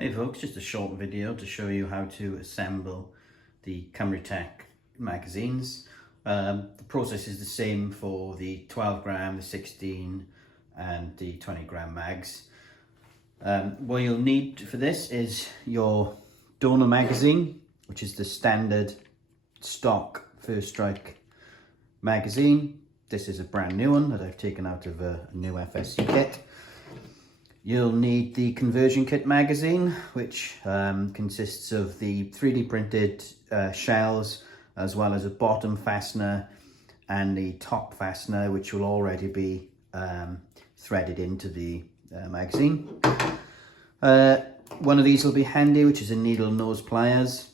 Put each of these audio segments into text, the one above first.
Hey folks, just a short video to show you how to assemble the Cymrutec magazines. The process is the same for the 12 gram, the 16 and the 20 gram mags. What you'll need for this is your donor magazine, which is the standard stock First Strike magazine. This is a brand new one that I've taken out of a new FSC kit. You'll need the conversion kit magazine, which consists of the 3D printed shells, as well as a bottom fastener and the top fastener, which will already be threaded into the magazine. One of these will be handy, which is a needle nose pliers.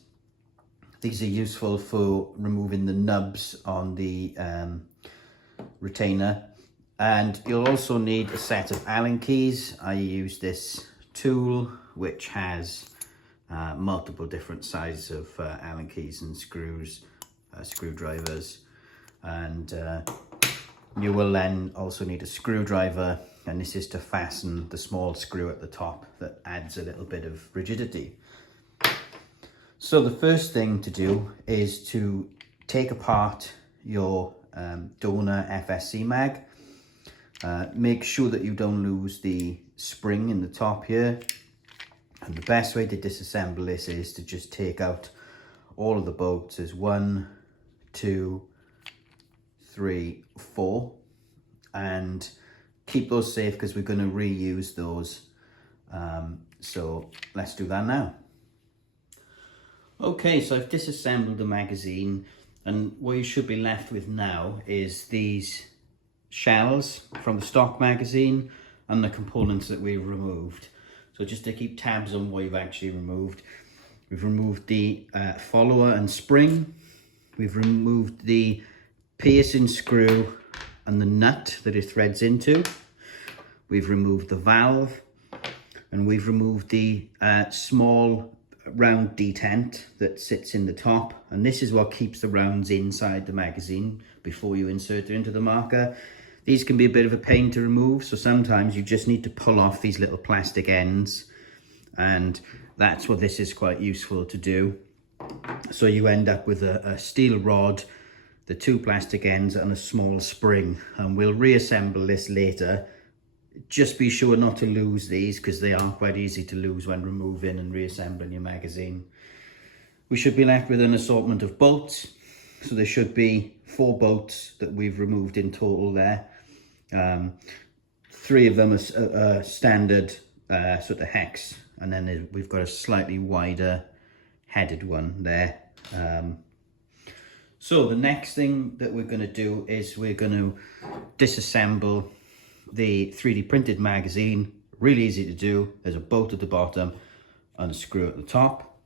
These are useful for removing the nubs on the retainer. And you'll also need a set of Allen keys. I use this tool which has multiple different sizes of Allen keys and screws, screwdrivers, and you will then also need a screwdriver, and this is to fasten the small screw at the top that adds a little bit of rigidity. So the first thing to do is to take apart your donor FSC mag. Make sure that you don't lose the spring in the top here, and the best way to disassemble this is to just take out all of the bolts as 1, 2, 3, 4, and keep those safe because we're going to reuse those. So let's do that now. Okay, so I've disassembled the magazine, and what you should be left with now is these shells from the stock magazine and the components that we've removed. So just to keep tabs on what you've actually removed, we've removed the follower and spring, we've removed the piercing screw and the nut that it threads into, we've removed the valve, and we've removed the small round detent that sits in the top, and this is what keeps the rounds inside the magazine before you insert it into the marker. These can be a bit of a pain to remove, so sometimes you just need to pull off these little plastic ends, and that's what this is quite useful to do. So you end up with a steel rod, the 2 plastic ends and a small spring, and we'll reassemble this later. Just be sure not to lose these because they are quite easy to lose when removing and reassembling your magazine. We should be left with an assortment of bolts. So there should be 4 bolts that we've removed in total there. 3 of them are standard sort of hex, and then we've got a slightly wider headed one there. So the next thing that we're going to do is we're going to disassemble the 3D printed magazine. Really easy to do. There's a bolt at the bottom and a screw at the top.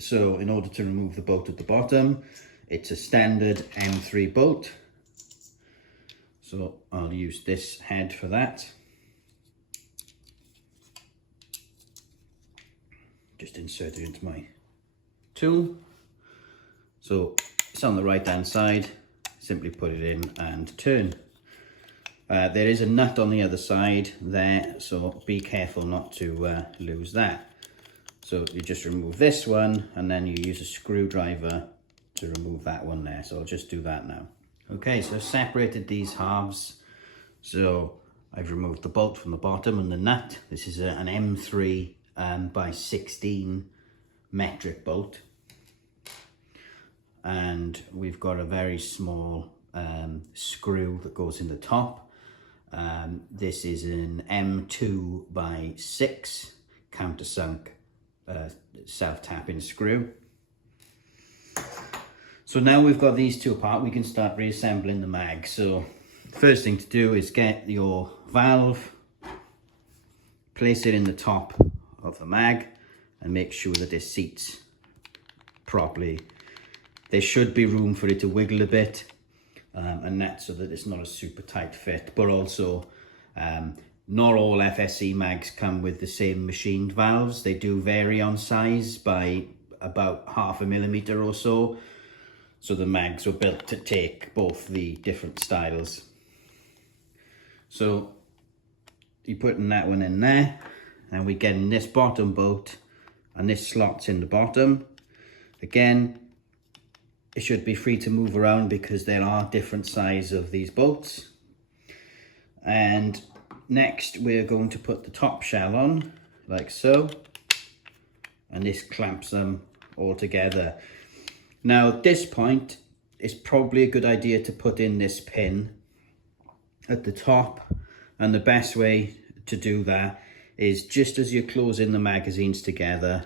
So in order to remove the bolt at the bottom, it's a standard M3 bolt. So I'll use this head for that. Just insert it into my tool. So it's on the right hand side, simply put it in and turn. There is a nut on the other side there, so be careful not to lose that. So you just remove this one, and then you use a screwdriver to remove that one there. So I'll just do that now. Okay, so I've separated these halves. So I've removed the bolt from the bottom and the nut. This is an M3 by 16 metric bolt. And we've got a very small screw that goes in the top. This is an M2 by 6 countersunk self-tapping screw. So now we've got these 2 apart, we can start reassembling the mag. So first thing to do is get your valve, place it in the top of the mag, and make sure that it seats properly. There should be room for it to wiggle a bit, and that's so that it's not a super tight fit, but also not all FSC mags come with the same machined valves. They do vary on size by about 0.5 millimeter or so. So the mags were built to take both the different styles. So you're putting that one in there, and we get in this bottom bolt, and this slots in the bottom. Again, it should be free to move around because there are different sizes of these bolts. And next we're going to put the top shell on, like so, and this clamps them all together. Now at this point, it's probably a good idea to put in this pin at the top, and the best way to do that is just as you're closing the magazines together,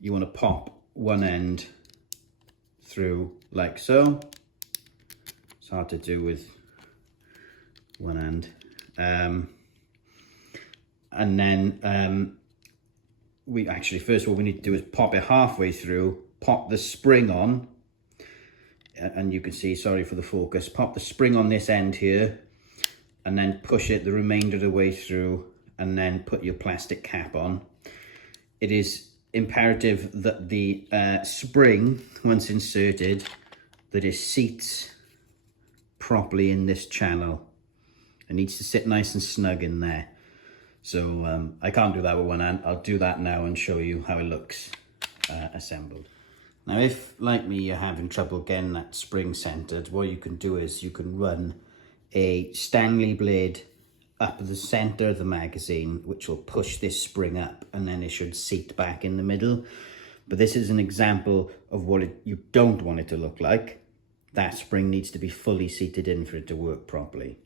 you want to pop one end through like so. It's hard to do with one end. And then we actually, first what we need to do is pop it halfway through, pop the spring on, and you can see, sorry for the focus, pop the spring on this end here, and then push it the remainder of the way through, and then put your plastic cap on. It is imperative that the spring, once inserted, that it seats properly in this channel. It needs to sit nice and snug in there. So I can't do that with one hand. I'll do that now and show you how it looks assembled. Now if, like me, you're having trouble getting that spring centered, what you can do is you can run a Stanley blade up the center of the magazine, which will push this spring up, and then it should seat back in the middle. But this is an example of what you don't want it to look like. That spring needs to be fully seated in for it to work properly.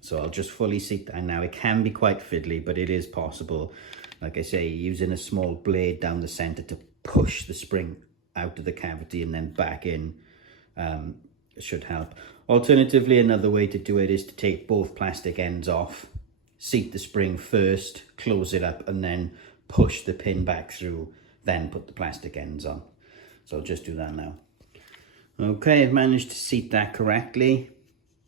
So I'll just fully seat that now. It can be quite fiddly, but it is possible. Like I say, using a small blade down the center to push the spring out of the cavity and then back in should help. Alternatively, another way to do it is to take both plastic ends off, seat the spring first, close it up, and then push the pin back through, then put the plastic ends on. So I'll just do that now. Okay, I've managed to seat that correctly.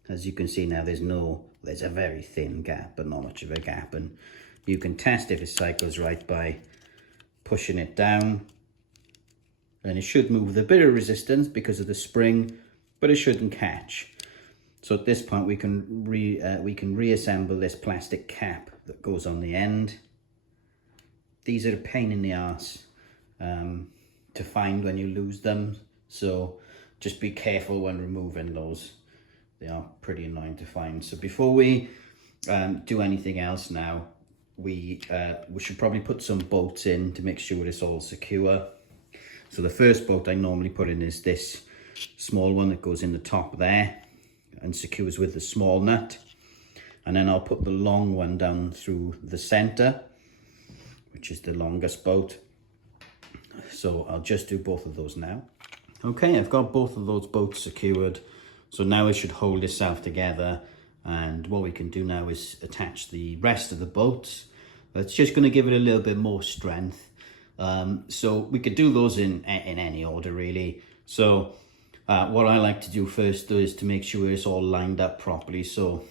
As you can see now, there's a very thin gap, but not much of a gap, and you can test if it cycles right by pushing it down, and it should move with a bit of resistance because of the spring, but it shouldn't catch. So at this point we can reassemble this plastic cap that goes on the end. These are a pain in the arse to find when you lose them, so just be careful when removing those. They are pretty annoying to find. So before we do anything else now, we should probably put some bolts in to make sure it's all secure. So the first bolt I normally put in is this small one that goes in the top there and secures with the small nut. And then I'll put the long one down through the center, which is the longest bolt. So I'll just do both of those now. Okay, I've got both of those bolts secured. So now it should hold itself together, and what we can do now is attach the rest of the bolts. It's just going to give it a little bit more strength. So we could do those in any order really. So what I like to do first though is to make sure it's all lined up properly. So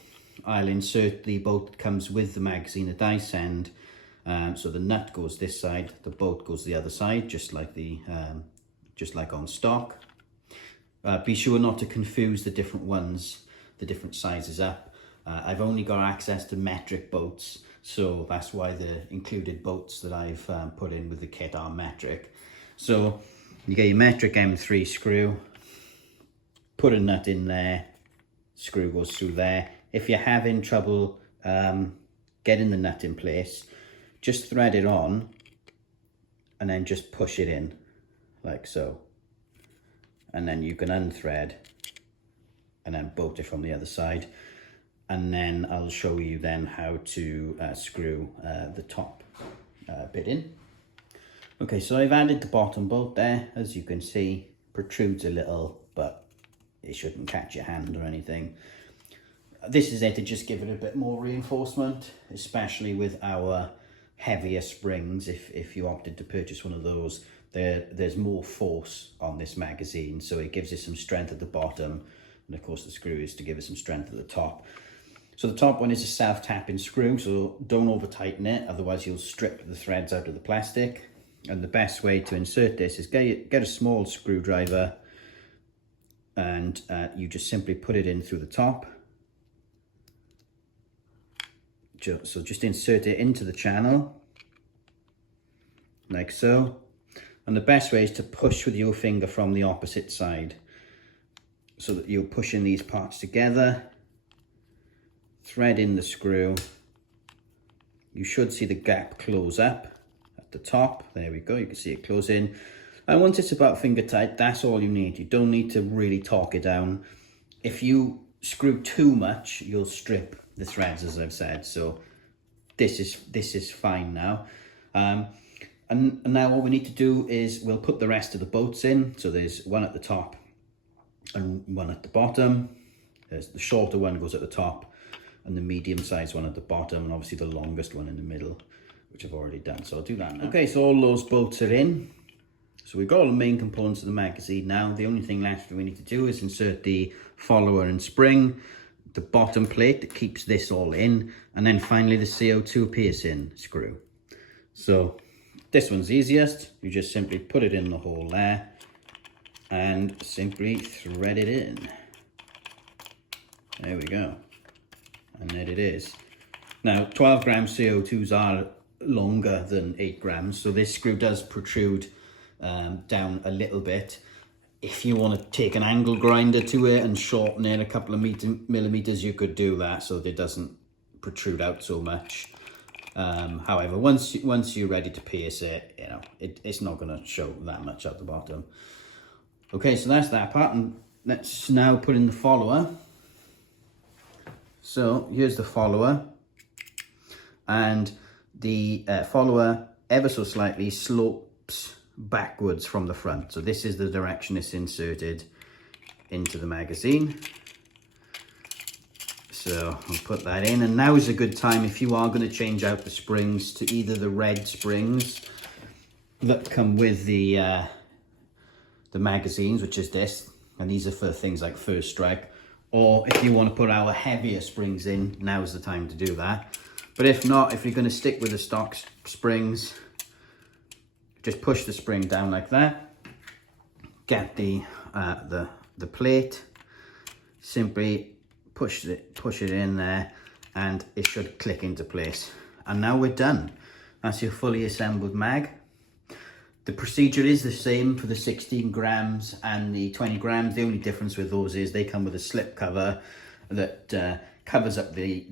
I'll insert the bolt that comes with the magazine at this end. So the nut goes this side, the bolt goes the other side, just like on stock. Be sure not to confuse the different ones, the different sizes up. I've only got access to metric bolts, so that's why the included bolts that I've put in with the kit are metric. So you get your metric M3 screw, put a nut in there, screw goes through there. If you're having trouble getting the nut in place, just thread it on and then just push it in like so. And then you can unthread and then bolt it from the other side. And then I'll show you then how to screw the top bit in. Okay, so I've added the bottom bolt there. As you can see, protrudes a little, but it shouldn't catch your hand or anything. This is it to just give it a bit more reinforcement, especially with our heavier springs. If you opted to purchase one of those, there's more force on this magazine, so it gives it some strength at the bottom, and of course the screw is to give it some strength at the top. So the top one is a self-tapping screw, so don't over tighten it, otherwise you'll strip the threads out of the plastic. And the best way to insert this is get a small screwdriver, and you just simply put it in through the top. So just insert it into the channel, like so. And the best way is to push with your finger from the opposite side, so that you're pushing these parts together, thread in the screw. You should see the gap close up at the top. There we go, you can see it close in. And once it's about finger tight, that's all you need. You don't need to really torque it down. If you screw too much, you'll strip the threads, as I've said. So this is fine now. And now what we need to do is we'll put the rest of the bolts in. So there's one at the top and one at the bottom. There's the shorter one goes at the top, and the medium-sized one at the bottom, and obviously the longest one in the middle, which I've already done. So I'll do that now. Okay, so all those bolts are in. So we've got all the main components of the magazine now. The only thing left that we need to do is insert the follower and spring, the bottom plate that keeps this all in, and then finally the CO2 piercing screw. So this one's easiest. You just simply put it in the hole there and simply thread it in. There we go. And there it is. Now 12 gram CO2s are longer than 8 grams, so this screw does protrude down a little bit. If you want to take an angle grinder to it and shorten it a couple of millimeters, you could do that so that it doesn't protrude out so much. However, once you're ready to pierce it, you know, it's not going to show that much at the bottom. Okay, so that's that part, and let's now put in the follower. So here's the follower, and the follower ever so slightly slopes backwards from the front. So this is the direction it's inserted into the magazine. So I'll put that in, and now is a good time if you are going to change out the springs to either the red springs that come with the magazines, which is this, and these are for things like first strike, or if you want to put our heavier springs in, now's the time to do that. But if not, if you're going to stick with the stock springs, just push the spring down like that, get the plate, simply push it in there, and it should click into place. And now we're done. That's your fully assembled mag. The procedure is the same for the 16 grams and the 20 grams. The only difference with those is they come with a slip cover that covers up the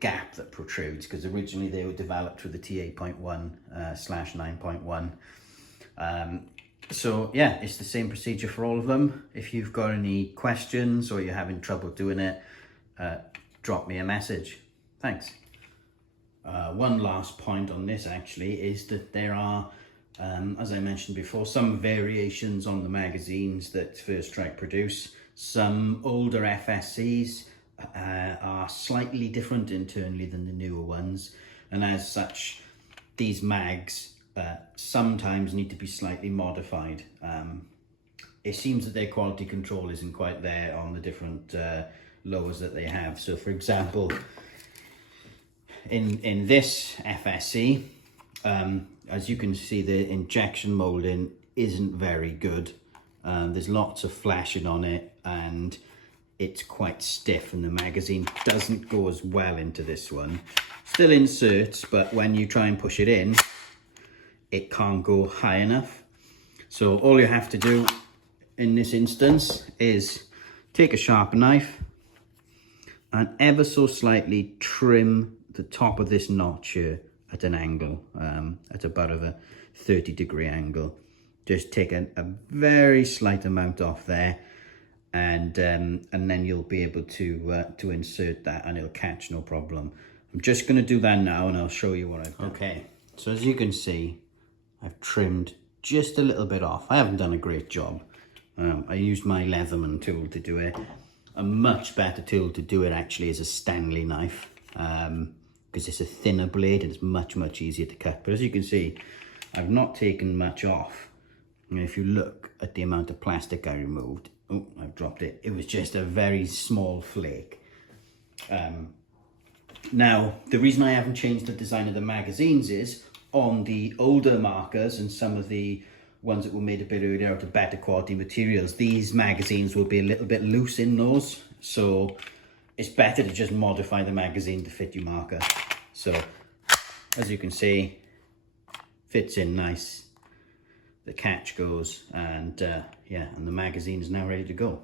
gap that protrudes, because originally they were developed with the T8.1/9.1. So yeah, it's the same procedure for all of them. If you've got any questions or you're having trouble doing it, drop me a message. Thanks. One last point on this actually is that there are, as I mentioned before, some variations on the magazines that First Strike produce. Some older FSCs are slightly different internally than the newer ones, and as such these mags sometimes need to be slightly modified. It seems that their quality control isn't quite there on the different lowers that they have. So for example, in this FSC, as you can see, the injection molding isn't very good. There's lots of flashing on it, and it's quite stiff, and the magazine doesn't go as well into this one. Still inserts, but when you try and push it in, it can't go high enough. So all you have to do in this instance is take a sharp knife and ever so slightly trim the top of this notch here at an angle, at about a 30-degree angle. Just take a very slight amount off there, and then you'll be able to insert that, and it'll catch no problem. I'm just going to do that now, and I'll show you what I've done. Okay, so as you can see, I've trimmed just a little bit off. I haven't done a great job. I used my Leatherman tool to do it. A much better tool to do it actually is a Stanley knife, because it's a thinner blade and it's much easier to cut. But as you can see, I've not taken much off. And if you look at the amount of plastic I removed, oh, I've dropped it. It was just a very small flake. Now, the reason I haven't changed the design of the magazines is on the older markers and some of the ones that were made a bit earlier out of better quality materials, these magazines will be a little bit loose in those. So it's better to just modify the magazine to fit your marker. So as you can see, fits in nice. The catch goes, and yeah, and the magazine is now ready to go.